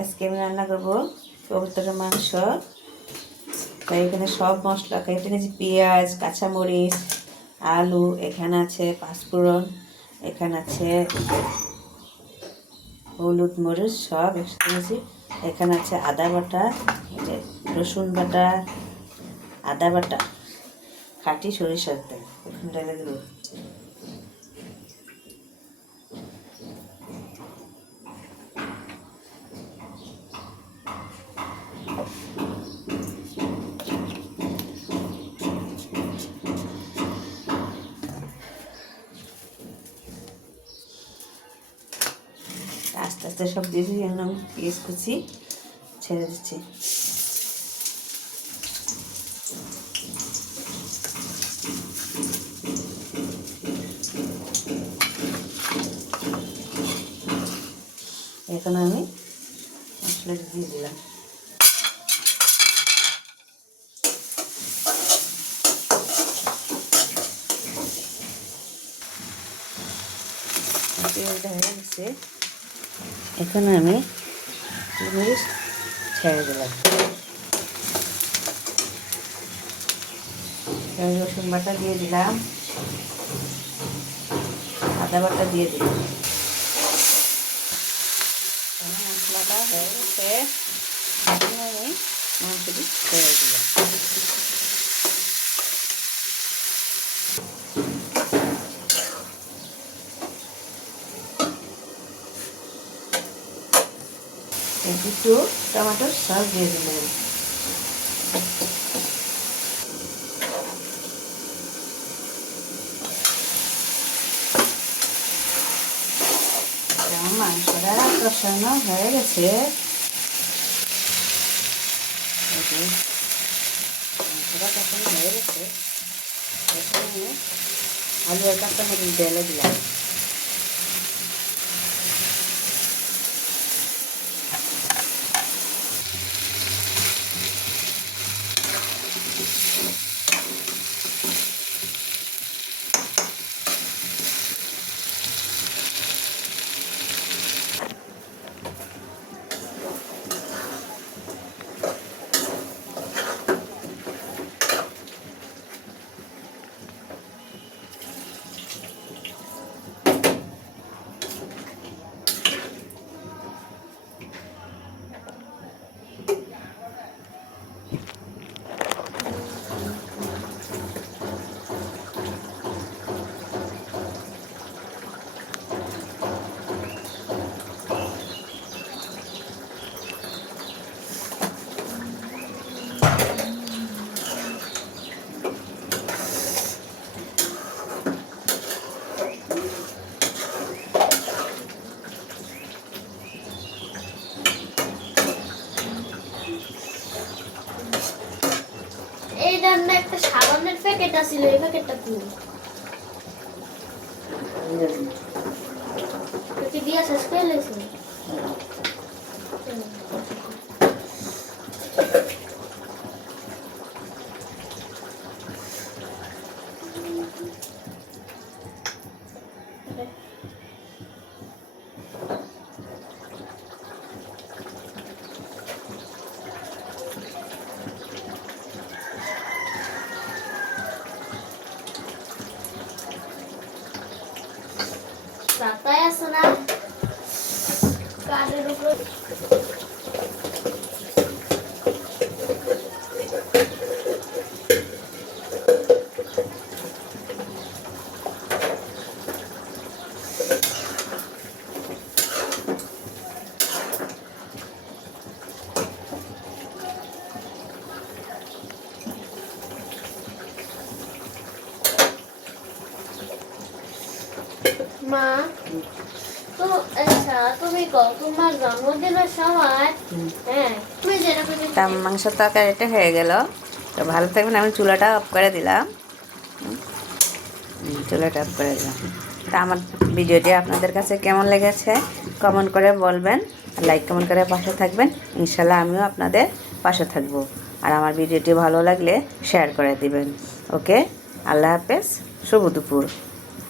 আজকে আমি রান্না করবো কবুতরের মাংস। তাই এখানে সব মশলা কেটে নিয়েছি, পেঁয়াজ, কাঁচামরিচ, আলু, এখানে আছে পাঁচফোড়ন, এখানে আছে হলুদ মরিচ সব একসাথে নিয়েছি। এখানে আছে আদা বাটা, রসুন বাটা, আদা বাটা, খাঁটি সরিষার তেল। এখন ঢেলে দেবো। আস্তে আস্তে সব দিয়েছি, যেন পেঁয়াজ কুচি ছেড়ে দিচ্ছি। এখন আমি মশলাটা দিয়ে দিলাম। পেঁয়াজটা হয়ে গেছে, এখন আমি মরিচ ছেড়ে দিলাম। রসুন বাটা দিয়ে দিলাম, আদা বাটা দিয়ে দিলাম। মশলাটা হয়ে গেছে, এখন আমি মাংসটি ছেড়ে দিলাম। একটু টমেটোর সস দিয়ে দিলাম। মাংসটা কষানো হয়ে গেছে, মাংসটা কষানো হয়ে গেছে। এখানে আলু আর কাঁচামরিচ ঢেলে দিলাম। এই রান্না একটা সাবানের প্যাকেট আছিল, এই প্যাকেটটা কি কি দিয়া শেষ করে লেছি? রাতায় আছে না কাঠের উপর। মা তো আচ্ছা, তুমি তোমার জন্মদিনের সময় তুমি যেরকম মাংস তরকারিটা হয়ে গেল। তো ভালো থাকবেন। আমি চুলাটা অফ করে দিলাম, চুলাটা অফ করে দিলাম। তা আমার ভিডিওটি আপনাদের কাছে কেমন লেগেছে কমেন্ট করে বলবেন, লাইক কমেন্ট করে পাশে থাকবেন। ইনশাল্লাহ আমিও আপনাদের পাশে থাকবো। আর আমার ভিডিওটি ভালো লাগলে শেয়ার করে দিবেন। ওকে, আল্লাহ হাফেজ, শুভ দুপুর।